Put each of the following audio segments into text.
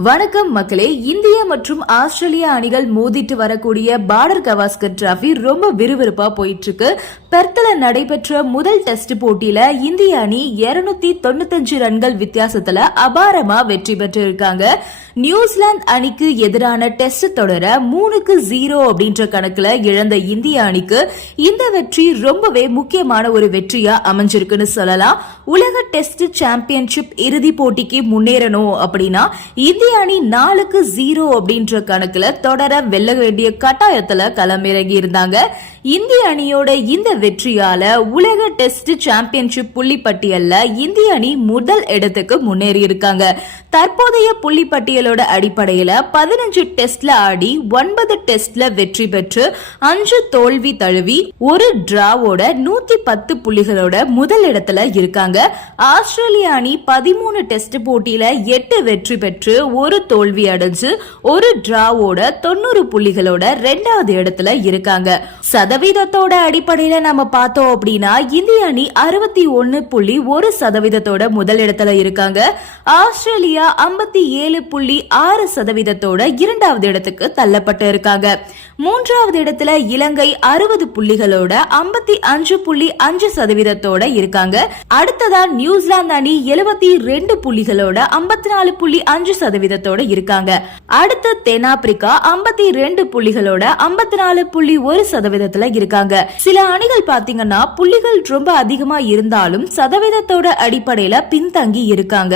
வணக்கம் மக்களே இந்திய மற்றும் ஆஸ்திரேலிய அணிகள் மோதிட்டு வரக்கூடிய பார்டர் கவாஸ்கர் டிராஃபி ரொம்ப விறுவிறுப்பா போயிட்டு இருக்கு பெர்த்தல நடைபெற்ற முதல் டெஸ்ட் போட்டியில இந்திய அணி 295 தொண்ணூத்தஞ்சு ரன்கள் வித்தியாசத்துல அபாரமா வெற்றி பெற்று இருக்காங்க நியூசிலாந்து அணிக்கு எதிரான டெஸ்ட் தொடர மூணுக்கு ஜீரோ அப்படின்ற கணக்குல இழந்த இந்திய அணிக்கு இந்த வெற்றி ரொம்பவே முக்கியமான ஒரு வெற்றியா அமைஞ்சிருக்குன்னு சொல்லலாம். உலக டெஸ்ட் சாம்பியன்ஷிப் இறுதி போட்டிக்கு முன்னேறணும் அப்படின்னா இந்திய அணி நாலுக்கு ஜீரோ அப்படின்ற கணக்குல தொடர வெல்ல வேண்டிய கட்டாயத்துல களமிறங்கி இருந்தாங்க இந்திய அணியோட இந்த வெற்றியால உலக டெஸ்ட் சாம்பியன்ஷிப் புள்ளி பட்டியல்ல இந்திய அணி முதல் இடத்துக்கு முன்னேறி இருக்காங்க. தற்போதைய புள்ளி பட்டியலோட அடிப்படையில பதினஞ்சு டெஸ்ட்ல ஆடி ஒன்பது டெஸ்ட்ல வெற்றி பெற்று அஞ்சு தோல்வி தழுவி ஒரு டிராவோட நூத்தி பத்து புள்ளிகளோட முதல் இடத்துல இருக்காங்க. ஆஸ்திரேலிய அணி பதிமூணு டெஸ்ட் போட்டியில எட்டு வெற்றி பெற்று ஒரு தோல்வி அடைஞ்சு ஒரு டிராவோட தொண்ணூறு புள்ளிகளோட ரெண்டாவது இடத்துல இருக்காங்க. சதவீதத்தோட அடிப்படையில நம்ம பார்த்தோம் அப்படின்னா இந்திய அணி அறுபத்தி ஒன்னு புள்ளி ஒரு சதவீதத்தோட முதல் இடத்துல இருக்காங்க. ஆஸ்திரேலியா ஐம்பத்தி ஏழு புள்ளி ஆறு சதவீதத்தோட இரண்டாவது இடத்துக்கு தள்ளப்பட்டு இருக்காங்க. மூன்றாவது இடத்துல இலங்கை அறுபது புள்ளிகளோட ஐம்பத்தி அஞ்சு புள்ளி அஞ்சு சதவீதத்தோட இருக்காங்க. அடுத்ததா நியூசிலாந்து அணி எழுபத்தி ரெண்டு புள்ளிகளோட ஐம்பத்தி நாலு புள்ளி அஞ்சு சதவீதத்தோட இருக்காங்க. அடுத்த தென்னாப்பிரிக்கா ஐம்பத்தி ரெண்டு புள்ளிகளோட ஐம்பத்தி நாலு புள்ளி ஒரு சதவீதத்துல இருக்காங்க சில அணிகள் பாத்தீங்கன்னா புள்ளிகள் ரொம்ப அதிகமா இருந்தாலும் சதவீதத்தோட அடிப்படையில பின்தங்கி இருக்காங்க.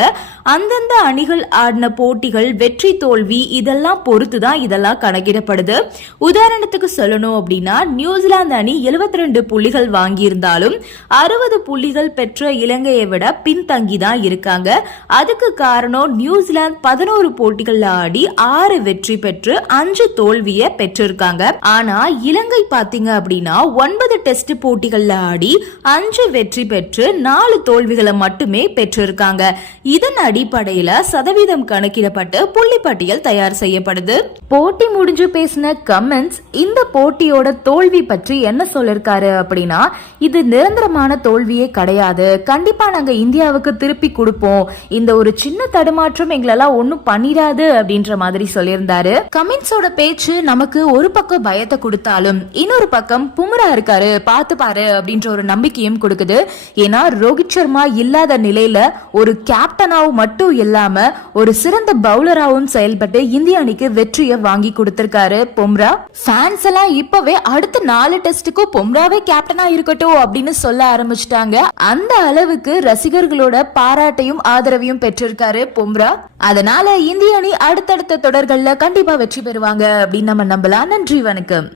அந்தந்த அணிகள் ஆடின போட்டிகள் வெற்றி தோல்வி இதெல்லாம் பொறுத்து தான் இதெல்லாம் கணக்கிடப்படுது. உதாரணத்துக்கு சொல்லணும் அப்படின்னா நியூசிலாந்து அணி 72 ரெண்டு புள்ளிகள் வாங்கியிருந்தாலும் அறுபது புள்ளிகள் பெற்ற இலங்கையை விட பின்தங்கி தான் இருக்காங்க. அதுக்கு காரணம் நியூசிலாந்து பதினோரு போட்டிகள்ல ஆடி ஆறு வெற்றி பெற்று அஞ்சு தோல்வியை பெற்றிருக்காங்க. ஆனா இலங்கை பாத்தீங்க அப்படின்னா ஒன்பது டெஸ்ட் போட்டிகள்ல ஆடி அஞ்சு வெற்றி பெற்று நாலு தோல்விகளை மட்டுமே பெற்றிருக்காங்க. இதன் அடிப்படையில சதவீதம் கணக்கிடப்பட்டு புள்ளிப்பட்டியல் தயார் செய்யப்படுது. போட்டி முடிஞ்சு பேசின கமெண்ட்ஸ் இந்த போட்டியோட தோல்வி பற்றி என்ன சொல்லிருக்காரு அப்படின்னா இது நிரந்தரமான தோல்வியே கிடையாது. கண்டிப்பா நாங்க இந்தியாவுக்கு திருப்பி கொடுப்போம். இந்த ஒரு சின்ன தடுமாற்றம் எங்களெல்லாம் ஒண்ணும் பண்ணிடாது அப்படின்ற மாதிரி சொல்லியிருந்தாரு. கமெண்ட்ஸோட பேச்சு நமக்கு ஒரு பக்கம் பயத்தை கொடுத்தாலும் இன்னொரு பக்கம் பக்கம் புமரா இருக்காரு. பார்த்து பாரு அப்படின்ற ஒரு நம்பிக்கையும் கொடுக்குது. ஏன்னா ரோஹித் சர்மா இல்லாத நிலையில ஒரு கேப்டனாவும் மட்டும் இல்லாம ஒரு சிறந்த பவுலராகவும் செயல்பட்டு இந்திய அணிக்கு வெற்றியை வாங்கி கொடுத்திருக்காரு பொம்ரா. ஃபேன்ஸ் எல்லாம் இப்பவே அடுத்த நாலு டெஸ்ட்டுக்கும் பொம்ராவே கேப்டனா இருக்கட்டும் அப்படின்னு சொல்ல ஆரம்பிச்சிட்டாங்க. அந்த அளவுக்கு ரசிகர்களோட பாராட்டையும் ஆதரவையும் பெற்றிருக்காரு பொம்ரா. அதனால இந்திய அணி அடுத்தடுத்த தொடர்கள்ல கண்டிப்பா வெற்றி பெறுவாங்க அப்படின்னு நம்ம நம்பலாம். நன்றி வணக்கம்.